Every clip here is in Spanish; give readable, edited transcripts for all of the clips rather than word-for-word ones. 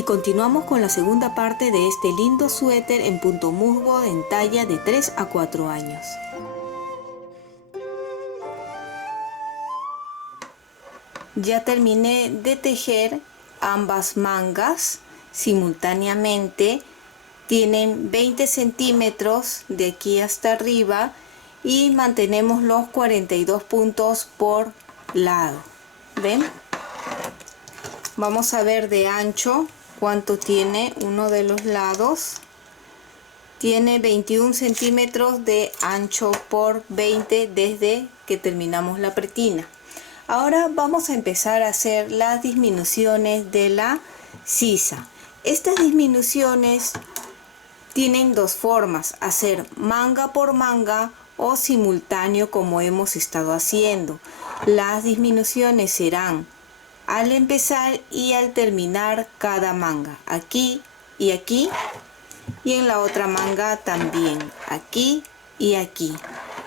Y continuamos con la segunda parte de este lindo suéter en punto musgo en talla de 3 a 4 años. Ya terminé de tejer ambas mangas simultáneamente. Tienen 20 centímetros de aquí hasta arriba y mantenemos los 42 puntos por lado. ¿Ven? Vamos a ver de ancho cuánto tiene uno de los lados. Tiene 21 centímetros de ancho por 20 desde que terminamos la pretina. Ahora vamos a empezar a hacer las disminuciones de la sisa. Estas disminuciones tienen dos formas: hacer manga por manga o simultáneo como hemos estado haciendo. Las disminuciones serán al empezar y al terminar cada manga, aquí y aquí, y en la otra manga también, aquí y aquí.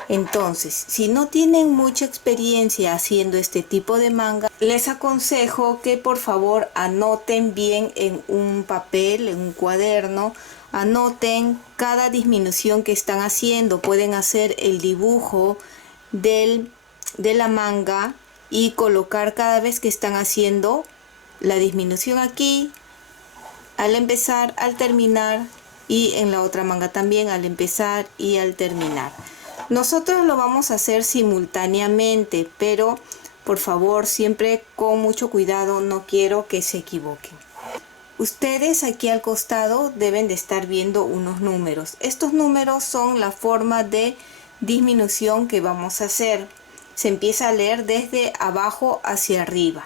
Entonces, si no tienen mucha experiencia haciendo este tipo de manga, les aconsejo que por favor anoten bien en un papel, en un cuaderno, anoten cada disminución que están haciendo. Pueden hacer el dibujo de la manga y colocar cada vez que están haciendo la disminución aquí, al empezar, al terminar, y en la otra manga también al empezar y al terminar. Nosotros lo vamos a hacer simultáneamente, pero por favor siempre con mucho cuidado, no quiero que se equivoquen. Ustedes aquí al costado deben de estar viendo unos números. Estos números son la forma de disminución que vamos a hacer. Se empieza a leer desde abajo hacia arriba.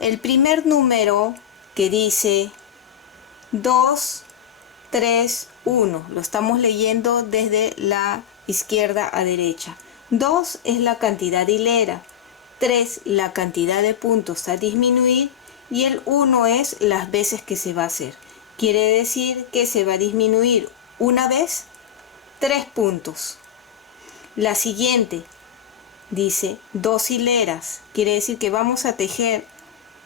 El primer número que dice 2, 3, 1, lo estamos leyendo desde la izquierda a derecha. 2 es la cantidad de hilera, 3 la cantidad de puntos a disminuir y el 1 es las veces que se va a hacer. Quiere decir que se va a disminuir una vez 3 puntos. La siguiente dice 2 hileras, quiere decir que vamos a tejer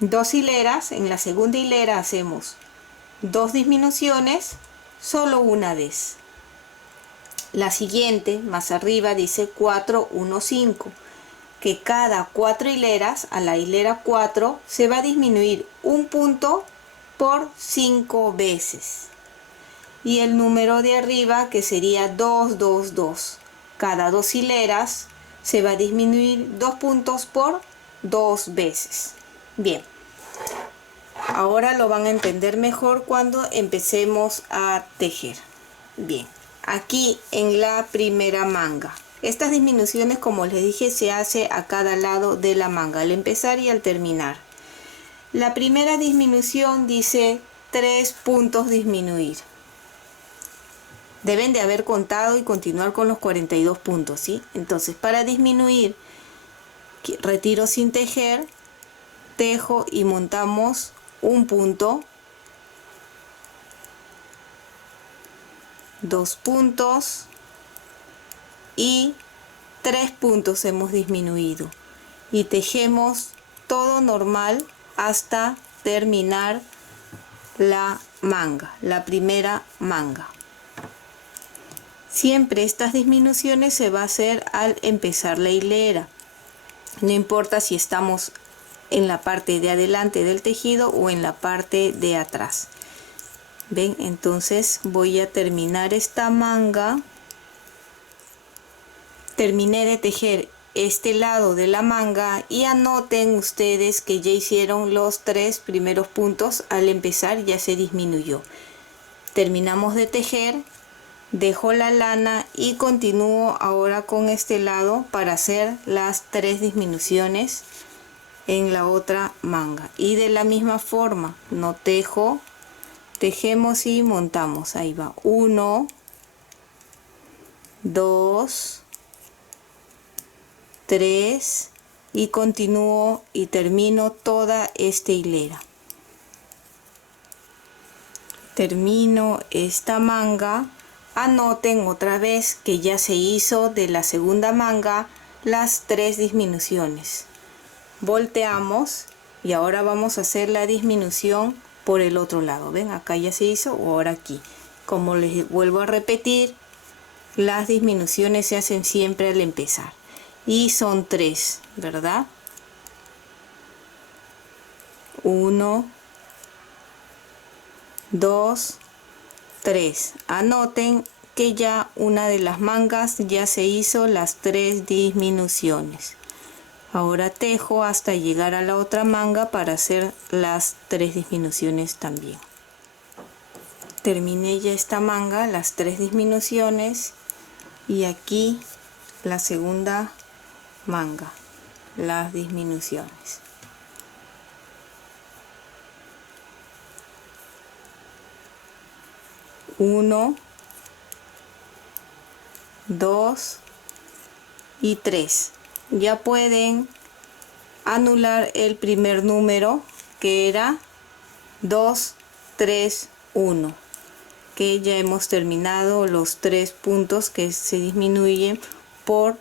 2 hileras. En la segunda hilera hacemos 2 disminuciones solo una vez. La siguiente más arriba dice 4, 1, 5, que cada 4 hileras, a la hilera 4 se va a disminuir un punto por 5 veces. Y el número de arriba, que sería 2, 2, 2, cada 2 hileras se va a disminuir 2 puntos por 2 veces. Bien, ahora lo van a entender mejor cuando empecemos a tejer. Bien, aquí en la primera manga, estas disminuciones, como les dije, se hace a cada lado de la manga, al empezar y al terminar. La primera disminución dice 3 puntos disminuir. Deben de haber contado y continuar con los 42 puntos, ¿sí? Entonces, para disminuir, retiro sin tejer, tejo y montamos un punto, 2 puntos y 3 puntos hemos disminuido, y tejemos todo normal hasta terminar la manga, la primera manga. Siempre estas disminuciones se va a hacer al empezar la hilera, no importa si estamos en la parte de adelante del tejido o en la parte de atrás. Ven, entonces voy a terminar esta manga. Terminé de tejer este lado de la manga y anoten ustedes que ya hicieron los 3 primeros puntos. Al empezar ya se disminuyó. Terminamos de tejer, dejo la lana y continúo ahora con este lado para hacer las 3 disminuciones en la otra manga. Y de la misma forma, no tejo, tejemos y montamos. Ahí va, 1, 2, 3 y continúo y termino toda esta hilera. Termino esta manga. Anoten otra vez que ya se hizo de la segunda manga las 3 disminuciones. Volteamos y ahora vamos a hacer la disminución por el otro lado. Ven, acá ya se hizo, o ahora aquí. Como les vuelvo a repetir, las disminuciones se hacen siempre al empezar y son 3, ¿verdad? 1, 2, 3. Anoten que ya una de las mangas ya se hizo las 3 disminuciones. Ahora tejo hasta llegar a la otra manga para hacer las 3 disminuciones también. Terminé ya esta manga, las 3 disminuciones, y aquí la segunda manga, las disminuciones. Uno, 2 y 3. Ya pueden anular el primer número, que era 2, 3, 1, que ya hemos terminado los 3 puntos que se disminuyen por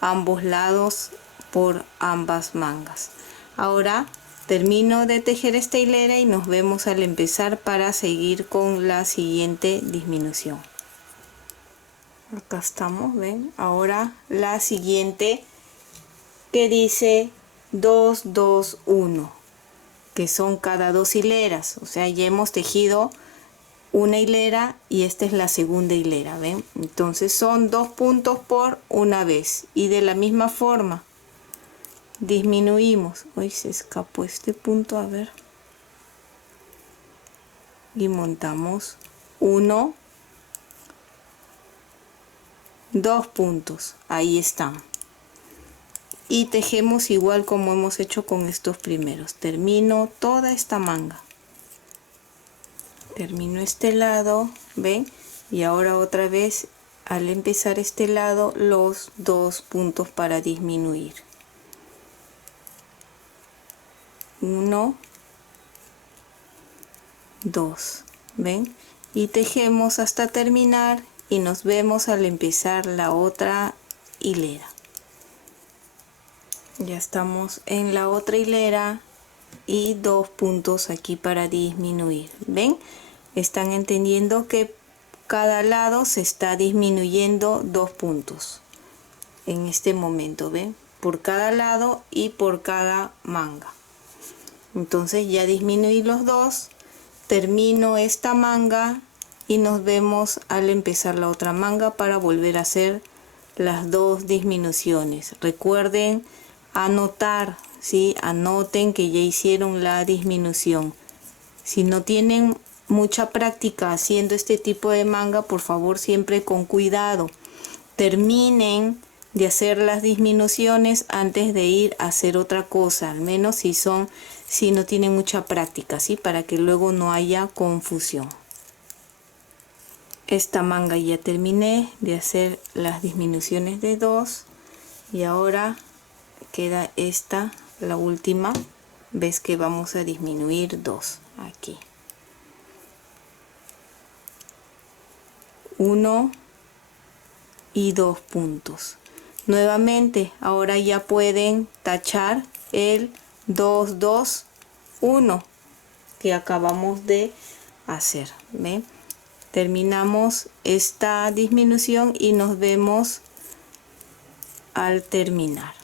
ambos lados, por ambas mangas. Ahora termino de tejer esta hilera y nos vemos al empezar para seguir con la siguiente disminución. Acá estamos, ven. Ahora la siguiente, que dice 2, 2, 1, que son cada 2 hileras. O sea, ya hemos tejido una hilera y esta es la segunda hilera, ven. Entonces son 2 puntos por una vez, y de la misma forma disminuimos. Hoy se escapó este punto, a ver, y montamos 1, 2 puntos, ahí están, y tejemos igual como hemos hecho con estos primeros. Termino toda esta manga, termino este lado, ven, y ahora otra vez al empezar este lado los 2 puntos para disminuir. 1, 2, ven, y tejemos hasta terminar y nos vemos al empezar la otra hilera. Ya estamos en la otra hilera y 2 puntos aquí para disminuir. Ven, están entendiendo que cada lado se está disminuyendo 2 puntos en este momento, ven, por cada lado y por cada manga. Entonces ya disminuí los 2, termino esta manga y nos vemos al empezar la otra manga para volver a hacer las 2 disminuciones. Recuerden anotar, ¿sí? Anoten que ya hicieron la disminución. Si no tienen mucha práctica haciendo este tipo de manga, por favor, siempre con cuidado, terminen de hacer las disminuciones antes de ir a hacer otra cosa, al menos si no tienen mucha práctica, ¿sí? Para que luego no haya confusión. Esta manga ya terminé de hacer las disminuciones de 2 y ahora queda esta, la última. Ves que vamos a disminuir 2 aquí. 1 y 2 puntos. Nuevamente, ahora ya pueden tachar el 2, 2, 1 que acabamos de hacer. ¿Ven? Terminamos esta disminución y nos vemos al terminar.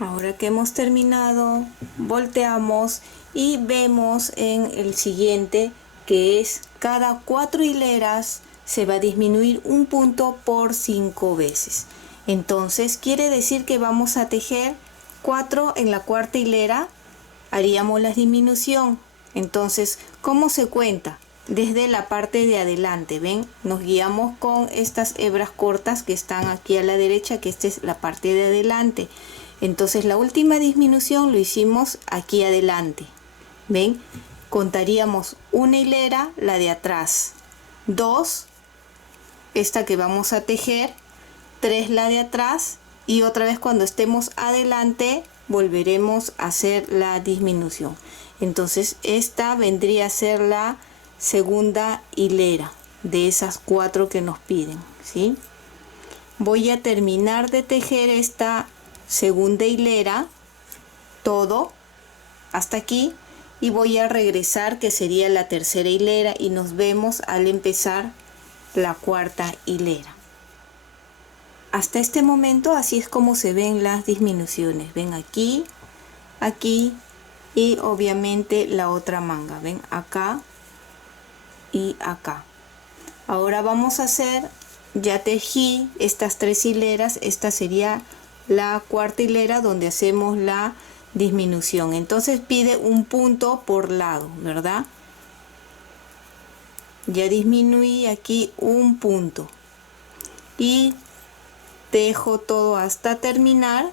Ahora que hemos terminado, volteamos y vemos en el siguiente, que es cada 4 hileras se va a disminuir un punto por 5 veces. Entonces quiere decir que vamos a tejer 4 en la cuarta hilera, haríamos la disminución. Entonces, ¿cómo se cuenta? Desde la parte de adelante, ven, nos guiamos con estas hebras cortas que están aquí a la derecha, que esta es la parte de adelante. Entonces la última disminución lo hicimos aquí adelante, ven, contaríamos una hilera, la de atrás, 2, esta que vamos a tejer, 3 la de atrás, y otra vez cuando estemos adelante volveremos a hacer la disminución. Entonces esta vendría a ser la segunda hilera de esas 4 que nos piden, ¿sí? Voy a terminar de tejer esta segunda hilera, todo hasta aquí, y voy a regresar, que sería la tercera hilera, y nos vemos al empezar la cuarta hilera. Hasta este momento así es como se ven las disminuciones. Ven aquí, aquí y obviamente la otra manga. Ven acá y acá. Ahora vamos a hacer, ya tejí estas 3 hileras, esta sería la cuarta hilera donde hacemos la disminución. Entonces pide un punto por lado, ¿verdad? Ya disminuí aquí un punto y tejo todo hasta terminar.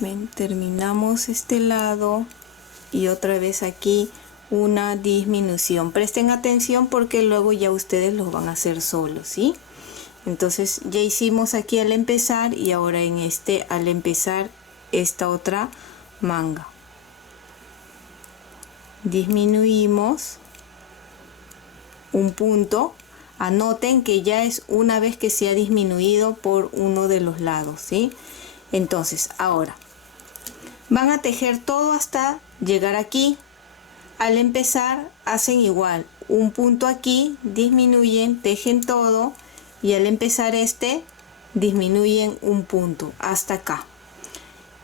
Ven, terminamos este lado y otra vez aquí una disminución. Presten atención porque luego ya ustedes los van a hacer solos, ¿sí? Entonces ya hicimos aquí al empezar y ahora en este al empezar esta otra manga. Disminuimos un punto. Anoten que ya es una vez que se ha disminuido por uno de los lados, ¿sí? Entonces ahora van a tejer todo hasta llegar aquí. Al empezar hacen igual, un punto aquí, disminuyen, tejen todo y al empezar este disminuyen un punto hasta acá.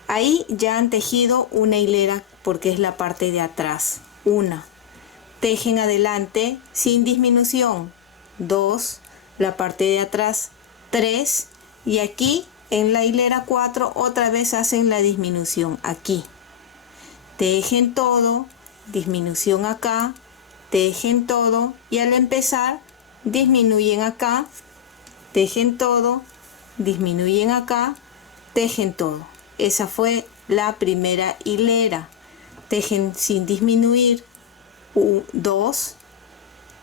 Ahí ya han tejido una hilera porque es la parte de atrás. Una, tejen adelante sin disminución, 2, la parte de atrás 3 y aquí en la hilera 4 otra vez hacen la disminución aquí. Tejen todo, disminución acá, tejen todo y al empezar disminuyen acá, tejen todo, disminuyen acá, tejen todo. Esa fue la primera hilera. Tejen sin disminuir 2,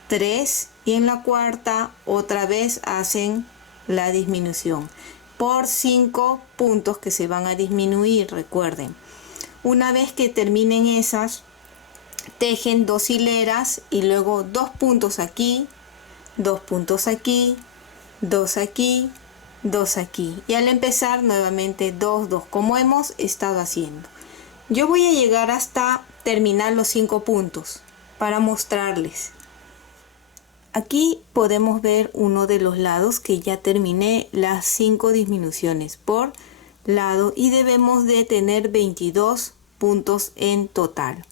3 y en la cuarta otra vez hacen la disminución por 5 puntos que se van a disminuir, recuerden. Una vez que terminen esas, tejen 2 hileras y luego 2 puntos aquí, 2 puntos aquí, 2 aquí, 2 aquí y al empezar nuevamente 2, 2 como hemos estado haciendo. Yo voy a llegar hasta terminar los 5 puntos para mostrarles. Aquí podemos ver uno de los lados que ya terminé las 5 disminuciones por lado y debemos de tener 22 puntos en total.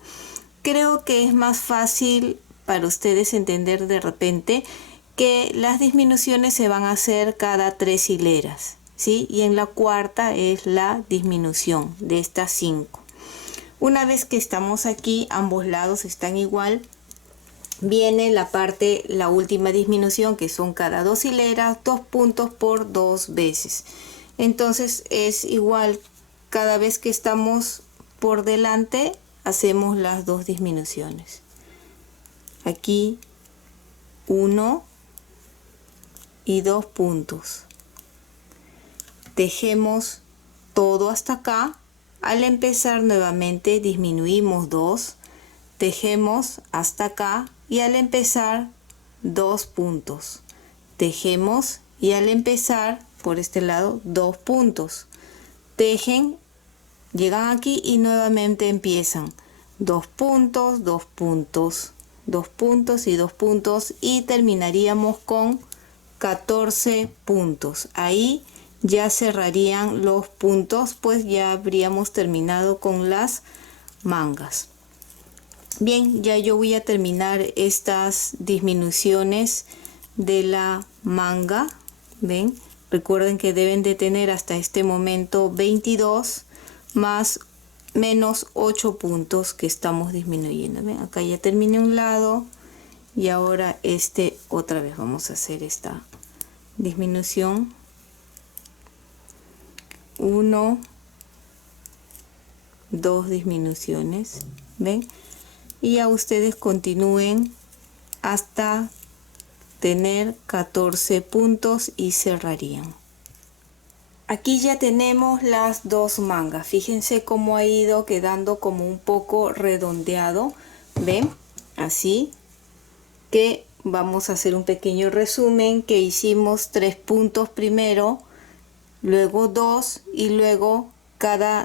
Creo que es más fácil para ustedes entender de repente que las disminuciones se van a hacer cada 3 hileras, ¿sí? Y en la cuarta es la disminución de estas 5. Una vez que estamos aquí, ambos lados están igual. Viene la última disminución que son cada 2 hileras, 2 puntos por 2 veces. Entonces es igual, cada vez que estamos por delante hacemos las 2 disminuciones. Aquí 1 y 2 puntos. Tejemos todo hasta acá. Al empezar nuevamente disminuimos 2, tejemos hasta acá y al empezar 2 puntos. Tejemos y al empezar por este lado 2 puntos. Tejen, llegan aquí y nuevamente empiezan 2 puntos, 2 puntos, 2 puntos y 2 puntos y terminaríamos con 14 puntos. Ahí ya cerrarían los puntos, pues ya habríamos terminado con las mangas. Bien, ya yo voy a terminar estas disminuciones de la manga. Ven, recuerden que deben de tener hasta este momento 22 más menos 8 puntos que estamos disminuyendo. Ven, acá ya terminé un lado y ahora este otra vez vamos a hacer esta disminución. 1, 2 disminuciones, ven, y a ustedes continúen hasta tener 14 puntos y cerrarían. Aquí ya tenemos las 2 mangas. Fíjense cómo ha ido quedando como un poco redondeado, ven, así que vamos a hacer un pequeño resumen que hicimos 3 puntos primero, luego 2 y luego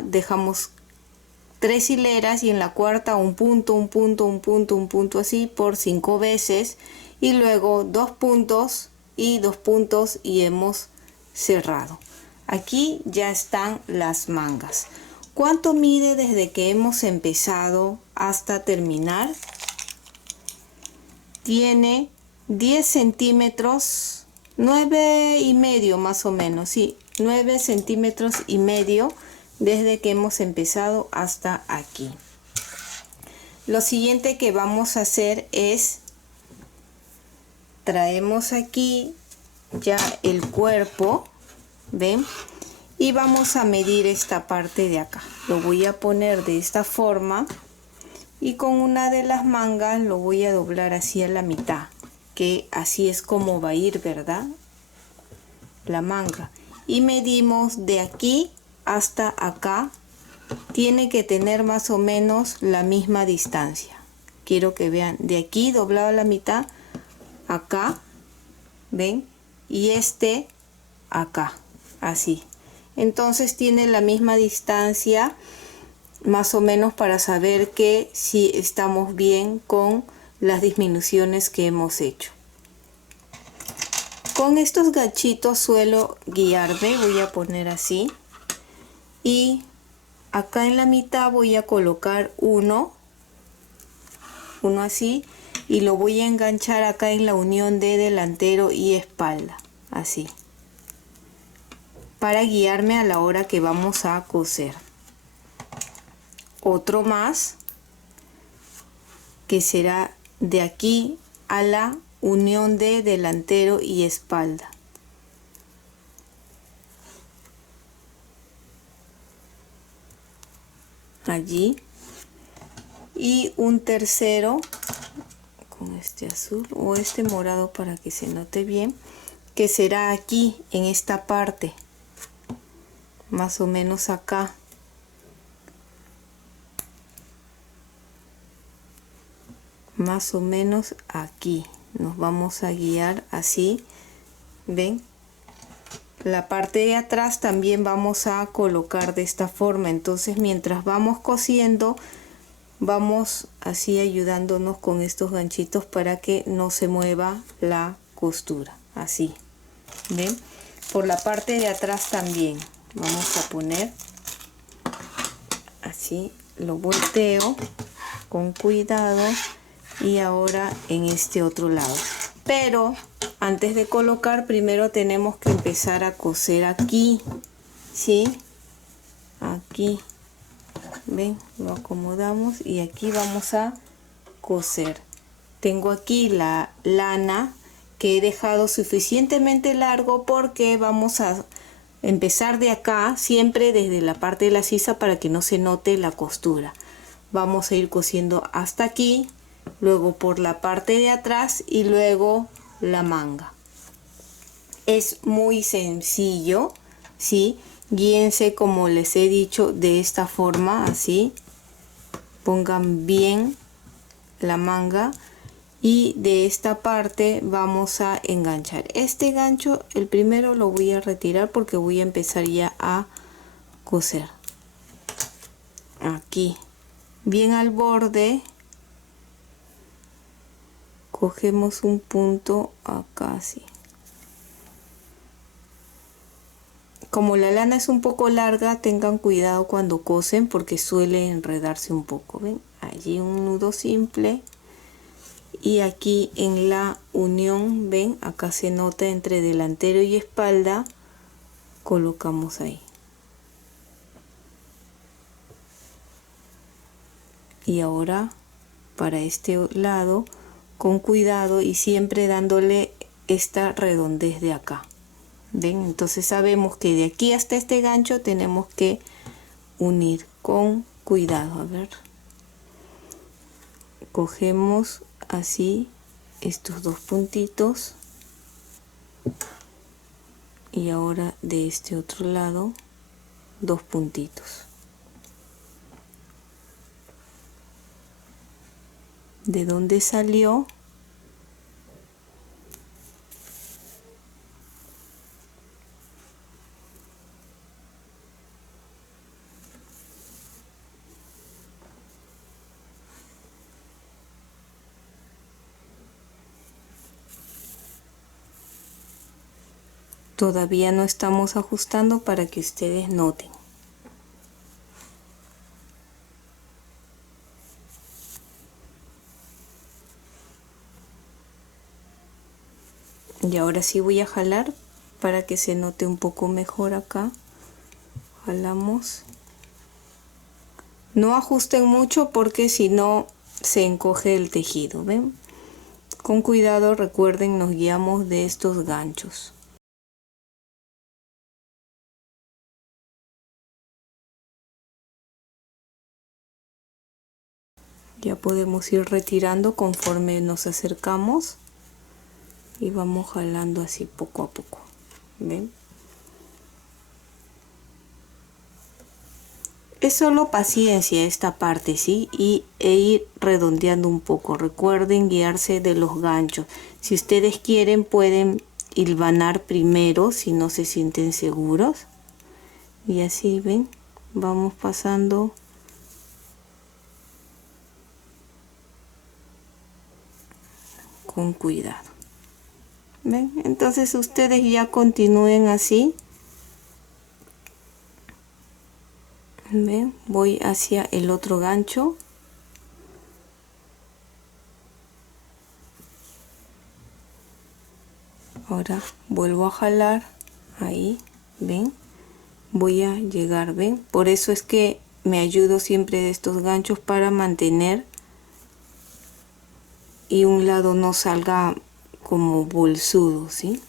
dejamos 3 hileras y en la cuarta un punto, un punto, un punto, un punto, así por 5 veces, y luego 2 puntos y 2 puntos y hemos cerrado. Aquí ya están las mangas. ¿Cuánto mide desde que hemos empezado hasta terminar? Tiene 10 centímetros, 9,5 más o menos, sí, 9 centímetros y medio desde que hemos empezado hasta aquí. Lo siguiente que vamos a hacer es traemos aquí ya el cuerpo, ¿ven? Y vamos a medir esta parte de acá. Lo voy a poner de esta forma y con una de las mangas lo voy a doblar así a la mitad, que así es como va a ir, ¿verdad? La manga. Y medimos de aquí hasta acá. Tiene que tener más o menos la misma distancia. Quiero que vean de aquí doblado a la mitad, acá, ven, y este acá, así. Entonces tiene la misma distancia, más o menos, para saber que si estamos bien con las disminuciones que hemos hecho. Con estos ganchitos suelo guiarme, voy a poner así, y acá en la mitad voy a colocar uno así, y lo voy a enganchar acá en la unión de delantero y espalda, así, para guiarme a la hora que vamos a coser. Otro más, que será de aquí a la unión de delantero y espalda. Allí. Y un tercero con este azul o este morado para que se note bien, que será aquí en esta parte, más o menos acá. Más o menos aquí nos vamos a guiar así, ven. La parte de atrás también vamos a colocar de esta forma. Entonces mientras vamos cosiendo, vamos así ayudándonos con estos ganchitos para que no se mueva la costura, así, ven. Por la parte de atrás también vamos a poner así, lo volteo con cuidado, y ahora en este otro lado. Pero antes de colocar, primero tenemos que empezar a coser aquí, ¿sí? Aquí, ven, lo acomodamos y aquí vamos a coser. Tengo aquí la lana que he dejado suficientemente largo porque vamos a empezar de acá, siempre desde la parte de la sisa, para que no se note la costura. Vamos a ir cosiendo hasta aquí, luego por la parte de atrás y luego la manga. Es muy sencillo, ¿sí? Guíense, como les he dicho, de esta forma, así. Pongan bien la manga y de esta parte vamos a enganchar. Este gancho, el primero lo voy a retirar porque voy a empezar ya a coser. Aquí, bien al borde, cogemos un punto acá así. Como la lana es un poco larga, tengan cuidado cuando cosen porque suele enredarse un poco. ¿Ven? Allí un nudo simple, y aquí en la unión, ven, acá se nota entre delantero y espalda, colocamos ahí. Y ahora para este lado, con cuidado y siempre dándole esta redondez de acá. ¿Ven? Entonces sabemos que de aquí hasta este gancho tenemos que unir con cuidado. A ver, cogemos así estos dos puntitos y ahora de este otro lado dos puntitos. De donde salió Todavía no estamos ajustando para que ustedes noten. Y ahora sí voy a jalar para que se note un poco mejor acá. Jalamos. No ajusten mucho porque si no se encoge el tejido, ¿ven? Con cuidado, recuerden, nos guiamos de estos ganchos. Ya podemos ir retirando conforme nos acercamos y vamos jalando así poco a poco, ¿ven? Es solo paciencia esta parte, ¿sí? E ir redondeando un poco. Recuerden guiarse de los ganchos. Si ustedes quieren pueden hilvanar primero si no se sienten seguros. Y así, ven, vamos pasando con cuidado. ¿Ven? Entonces ustedes ya continúen así. ¿Ven? Voy hacia el otro gancho. Ahora vuelvo a jalar. Ahí, ¿ven? Voy a llegar, ¿ven? Por eso es que me ayudo siempre de estos ganchos para mantener y un lado no salga como bolsudo, ¿sí?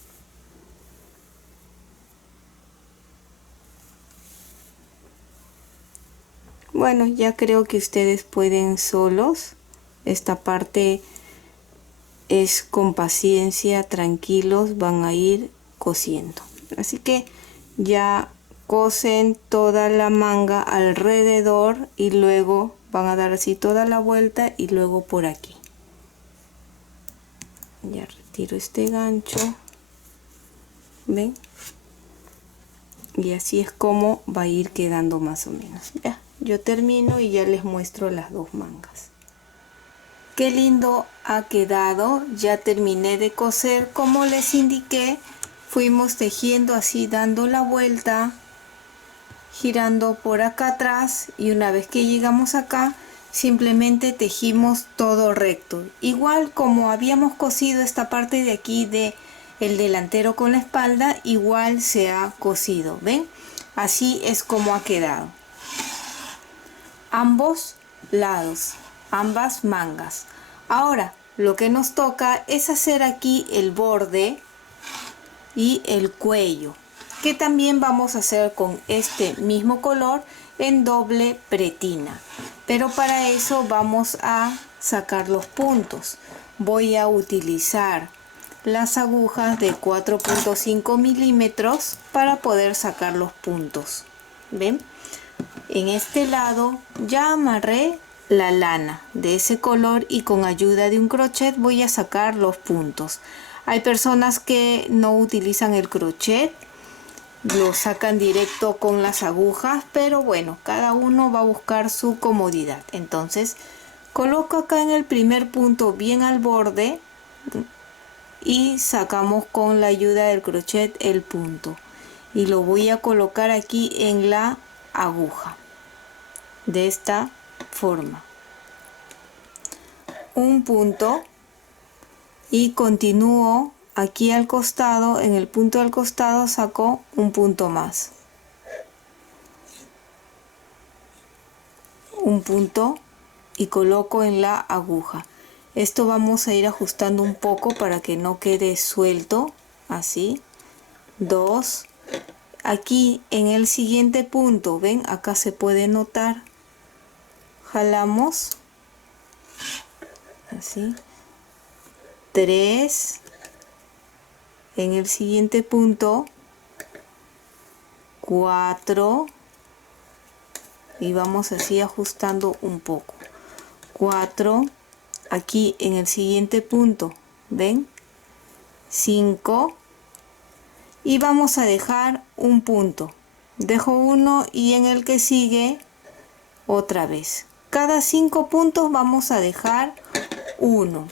Bueno, ya creo que ustedes pueden solos. Esta parte es con paciencia, tranquilos, van a ir cosiendo. Así que ya cosen toda la manga alrededor y luego van a dar así toda la vuelta y luego por aquí. Ya retiro este gancho, ¿ven? Y así es como va a ir quedando más o menos. Ya, yo termino y ya les muestro las dos mangas. Qué lindo ha quedado. Ya terminé de coser. Como les indiqué, fuimos tejiendo así, dando la vuelta, girando por acá atrás, y una vez que llegamos acá simplemente tejimos todo recto, igual como habíamos cosido esta parte de aquí de el delantero con la espalda, igual se ha cosido, ven, así es como ha quedado ambos lados, ambas mangas. Ahora lo que nos toca es hacer aquí el borde y el cuello, que también vamos a hacer con este mismo color en doble pretina, pero para eso vamos a sacar los puntos. Voy a utilizar las agujas de 4.5 milímetros para poder sacar los puntos. ¿Ven? En este lado ya amarré la lana de ese color y con ayuda de un crochet voy a sacar los puntos. Hay personas que no utilizan el crochet, lo sacan directo con las agujas, pero bueno, cada uno va a buscar su comodidad. Entonces coloco acá en el primer punto bien al borde y sacamos con la ayuda del crochet el punto y lo voy a colocar aquí en la aguja de esta forma, un punto, y continúo aquí al costado. En el punto del costado saco un punto más, un punto, y coloco en la aguja. Esto vamos a ir ajustando un poco para que no quede suelto, así, 2. Aquí en el siguiente punto, ven, acá se puede notar, jalamos así, 3. En el siguiente punto 4, y vamos así ajustando un poco, 4. Aquí en el siguiente punto, ven, 5, y vamos a dejar un punto, dejo uno y en el que sigue otra vez. Cada 5 puntos vamos a dejar uno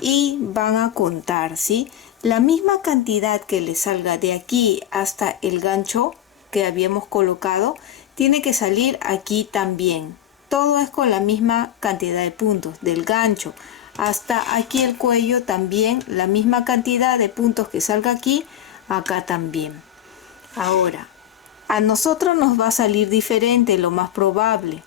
y van a contar, ¿sí? la misma cantidad que le salga de aquí hasta el gancho que habíamos colocado, tiene que salir aquí también. Todo es con la misma cantidad de puntos, del gancho hasta aquí el cuello también, la misma cantidad de puntos que salga aquí, acá también. Ahora, a nosotros nos va a salir diferente, lo más probable.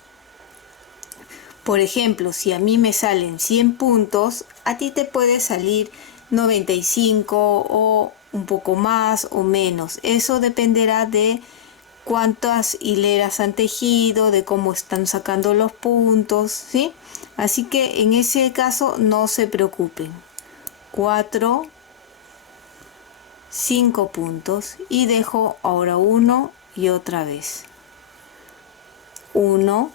Por ejemplo, si a mí me salen 100 puntos, a ti te puede salir 95 o un poco más o menos. Eso dependerá de cuántas hileras han tejido, de cómo están sacando los puntos, ¿sí? Así que en ese caso no se preocupen. 4, 5 puntos y dejo ahora uno y otra vez. 1,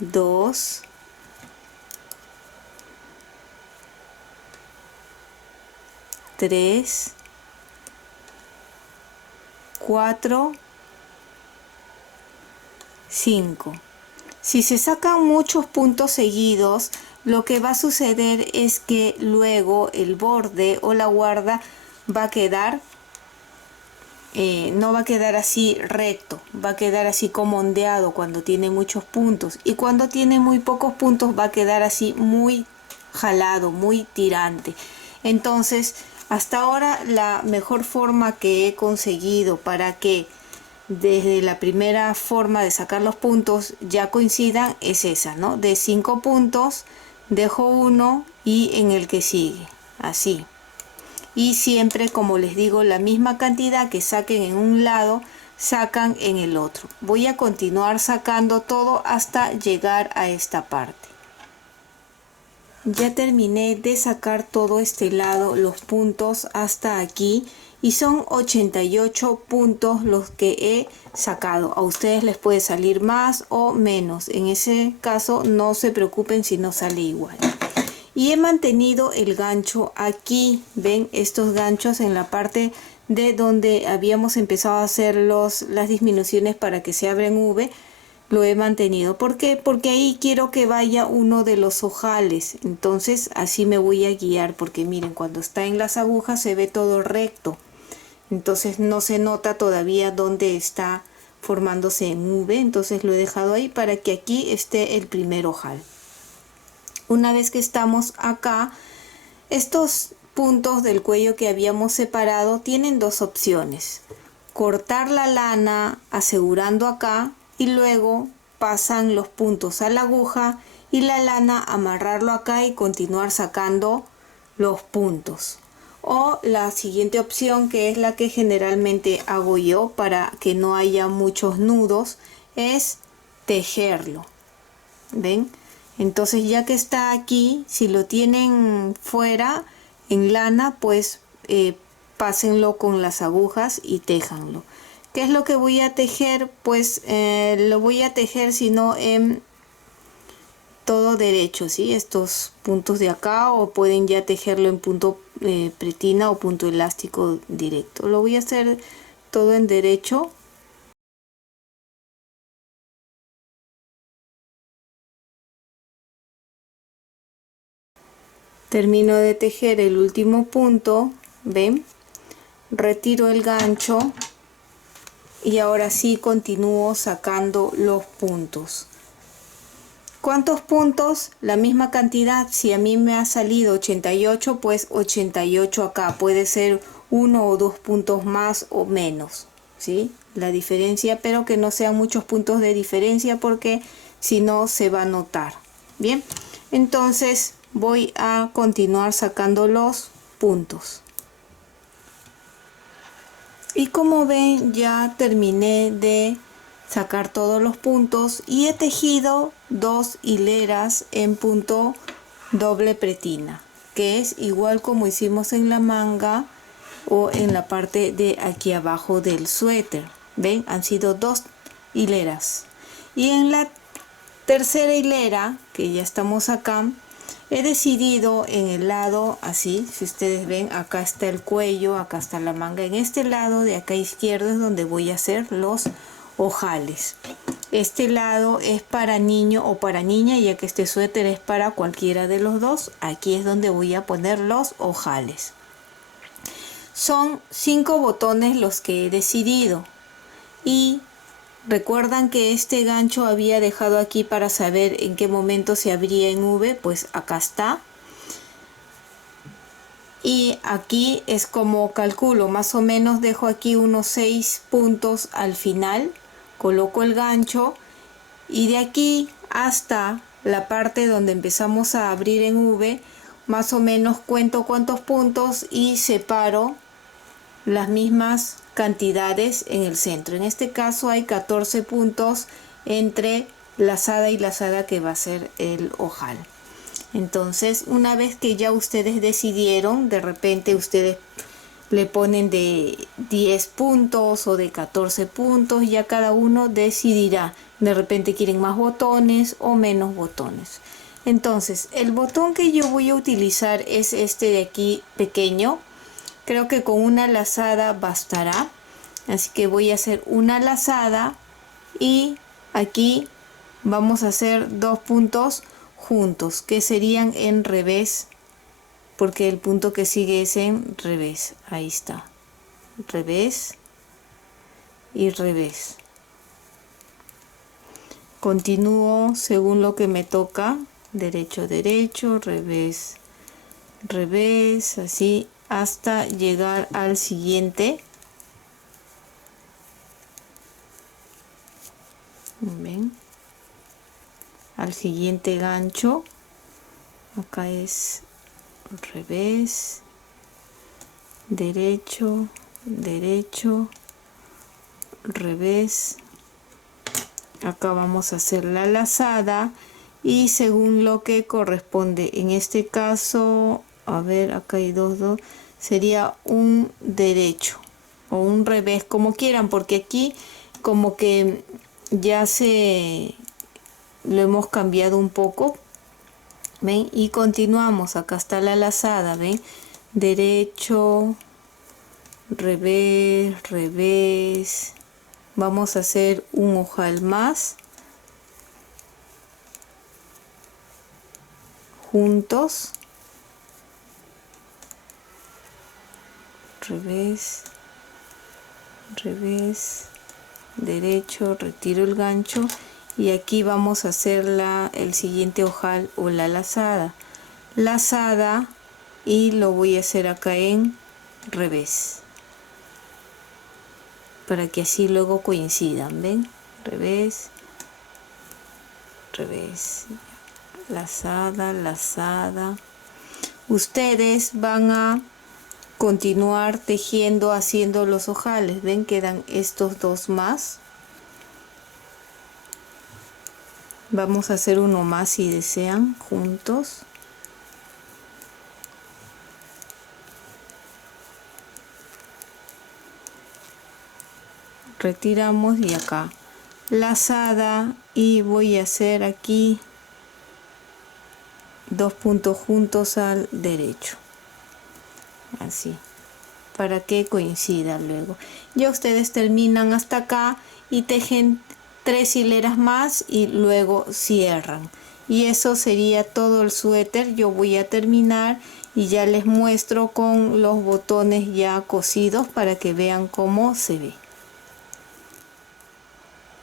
2, 3, 4, 5. Si se sacan muchos puntos seguidos, lo que va a suceder es que luego el borde o la guarda va a quedar, no va a quedar así recto, va a quedar así como ondeado cuando tiene muchos puntos, y cuando tiene muy pocos puntos va a quedar así muy jalado, muy tirante. Entonces, hasta ahora la mejor forma que he conseguido para que desde la primera forma de sacar los puntos ya coincidan es esa, ¿no? De 5 puntos dejo uno y en el que sigue, así. Y siempre, como les digo, la misma cantidad que saquen en un lado, sacan en el otro. Voy a continuar sacando todo hasta llegar a esta parte. Ya terminé de sacar todo este lado, los puntos hasta aquí, y son 88 puntos los que he sacado. A ustedes les puede salir más o menos, en ese caso no se preocupen si no sale igual. Y he mantenido el gancho aquí, ven estos ganchos en la parte de donde habíamos empezado a hacer las disminuciones para que se abra en V. Lo he mantenido. ¿Por qué? Porque ahí quiero que vaya uno de los ojales. Entonces así me voy a guiar, porque miren, cuando está en las agujas se ve todo recto. Entonces no se nota todavía dónde está formándose en V. Entonces lo he dejado ahí para que aquí esté el primer ojal. Una vez que estamos acá, estos puntos del cuello que habíamos separado tienen dos opciones: cortar la lana asegurando acá, y luego pasan los puntos a la aguja y la lana, amarrarlo acá y continuar sacando los puntos. O la siguiente opción, que es la que generalmente hago yo para que no haya muchos nudos, es tejerlo. ¿Ven? Entonces, ya que está aquí, si lo tienen fuera en lana, pues pásenlo con las agujas y téjanlo. ¿Qué es lo que voy a tejer? Pues lo voy a tejer, sino en todo derecho, ¿sí? Estos puntos de acá, o pueden ya tejerlo en punto pretina o punto elástico directo. Lo voy a hacer todo en derecho. Termino de tejer el último punto, ¿ven? Retiro el gancho y ahora sí continúo sacando los puntos. ¿Cuántos puntos? La misma cantidad. Si a mí me ha salido 88, pues 88 acá. Puede ser 1 o 2 puntos más o menos, ¿sí? La diferencia, pero que no sean muchos puntos de diferencia, porque si no se va a notar. Bien, entonces voy a continuar sacando los puntos. Y como ven, ya terminé de sacar todos los puntos y he tejido 2 hileras en punto doble pretina, que es igual como hicimos en la manga o en la parte de aquí abajo del suéter. Ven, han sido 2 hileras. Y en la tercera hilera, que ya estamos acá, he decidido en el lado así, si ustedes ven, acá está el cuello, acá está la manga. En este lado de acá izquierdo es donde voy a hacer los ojales. Este lado es para niño o para niña, ya que este suéter es para cualquiera de los dos. Aquí es donde voy a poner los ojales. Son 5 botones los que he decidido. Y recuerdan que este gancho había dejado aquí para saber en qué momento se abría en V, pues acá está. Y aquí es como calculo, más o menos dejo aquí unos 6 puntos al final, coloco el gancho y de aquí hasta la parte donde empezamos a abrir en V, más o menos cuento cuántos puntos y separo las mismas cantidades en el centro. En este caso hay 14 puntos entre lazada y lazada, que va a ser el ojal. Entonces, una vez que ya ustedes decidieron, de repente ustedes le ponen de 10 puntos o de 14 puntos, ya cada uno decidirá. De repente quieren más botones o menos botones. Entonces, el botón que yo voy a utilizar es este de aquí, pequeño. Creo que con una lazada bastará. Así que voy a hacer una lazada y aquí vamos a hacer 2 puntos juntos, que serían en revés, porque el punto que sigue es en revés. Ahí está, revés y revés. Continúo según lo que me toca, derecho, derecho, revés, revés, así hasta llegar al siguiente. ¿Ven? Al siguiente gancho. Acá es revés, derecho, derecho, revés. Acá vamos a hacer la lazada y según lo que corresponde, en este caso, a ver, acá hay dos, sería un derecho o un revés, como quieran, porque aquí como que ya lo hemos cambiado un poco. ¿Ven? Y continuamos, acá está la lazada, ¿ven? Derecho, revés, revés. Vamos a hacer un ojal más juntos, revés, revés, derecho, retiro el gancho y aquí vamos a hacer el siguiente ojal o la lazada, lazada, y lo voy a hacer acá en revés para que así luego coincidan. ¿Ven? Revés, revés, lazada, lazada. Ustedes van a continuar tejiendo, haciendo los ojales. Ven, quedan estos dos más. Vamos a hacer uno más si desean, juntos. Retiramos y acá lazada, y voy a hacer aquí 2 puntos juntos al derecho, así, para que coincidan luego. Ya ustedes terminan hasta acá y tejen 3 hileras más y luego cierran, y eso sería todo el suéter. Yo voy a terminar y ya les muestro con los botones ya cosidos para que vean cómo se ve.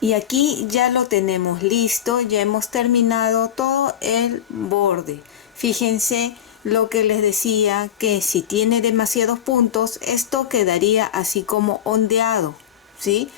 Y aquí ya lo tenemos listo, ya hemos terminado todo el borde. Fíjense lo que les decía, que si tiene demasiados puntos, esto quedaría así como ondeado, ¿sí?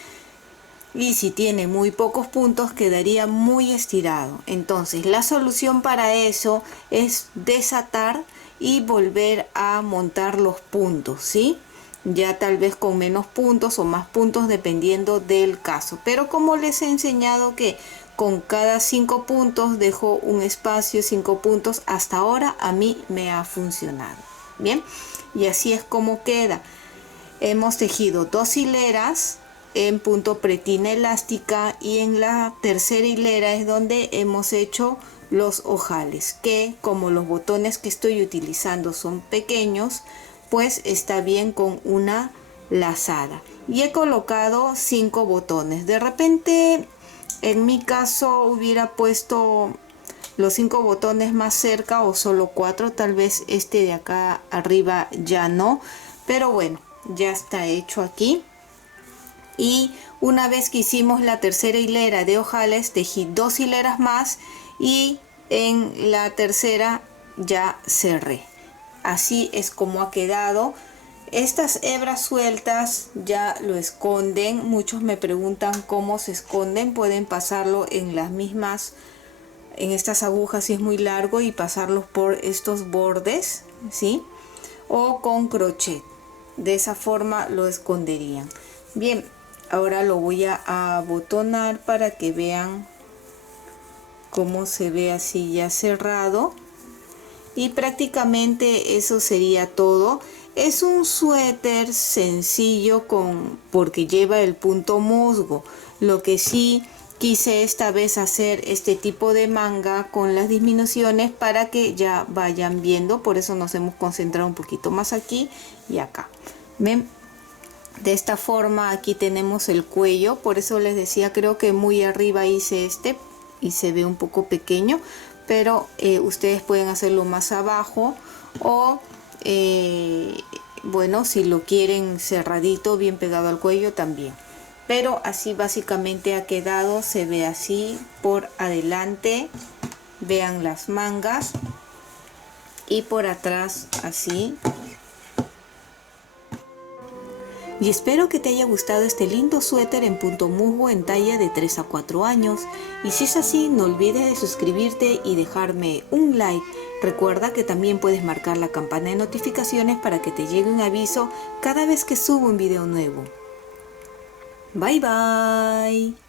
Y si tiene muy pocos puntos, quedaría muy estirado. Entonces, la solución para eso es desatar y volver a montar los puntos, ¿sí? Ya tal vez con menos puntos o más puntos dependiendo del caso, pero como les he enseñado que con cada 5 puntos dejo un espacio, 5 puntos, hasta ahora a mí me ha funcionado bien, y así es como queda. Hemos tejido 2 hileras en punto pretina elástica y en la tercera hilera es donde hemos hecho los ojales, que como los botones que estoy utilizando son pequeños, pues está bien con una lazada, y he colocado 5 botones. De repente En mi caso hubiera puesto los 5 botones más cerca o solo 4, tal vez este de acá arriba ya no, pero bueno, ya está hecho aquí. Y una vez que hicimos la tercera hilera de ojales, tejí 2 hileras más y en la tercera ya cerré. Así es como ha quedado. Estas hebras sueltas ya lo esconden. Muchos me preguntan cómo se esconden. Pueden pasarlo en las mismas, en estas agujas si es muy largo, y pasarlos por estos bordes, ¿sí? O con crochet. De esa forma lo esconderían. Bien, ahora lo voy a abotonar para que vean cómo se ve así ya cerrado. Y prácticamente eso sería todo. Es un suéter sencillo porque lleva el punto musgo. Lo que sí quise esta vez hacer este tipo de manga con las disminuciones para que ya vayan viendo. Por eso nos hemos concentrado un poquito más aquí y acá. ¿Ven? De esta forma aquí tenemos el cuello. Por eso les decía, creo que muy arriba hice este y se ve un poco pequeño. Pero ustedes pueden hacerlo más abajo o bueno, si lo quieren cerradito, bien pegado al cuello también. Pero así básicamente ha quedado. Se ve así por adelante. Vean las mangas. Y por atrás así. Y espero que te haya gustado este lindo suéter en punto musgo en talla de 3 a 4 años. Y si es así, no olvides de suscribirte y dejarme un like. Recuerda que también puedes marcar la campana de notificaciones para que te llegue un aviso cada vez que subo un video nuevo. Bye bye.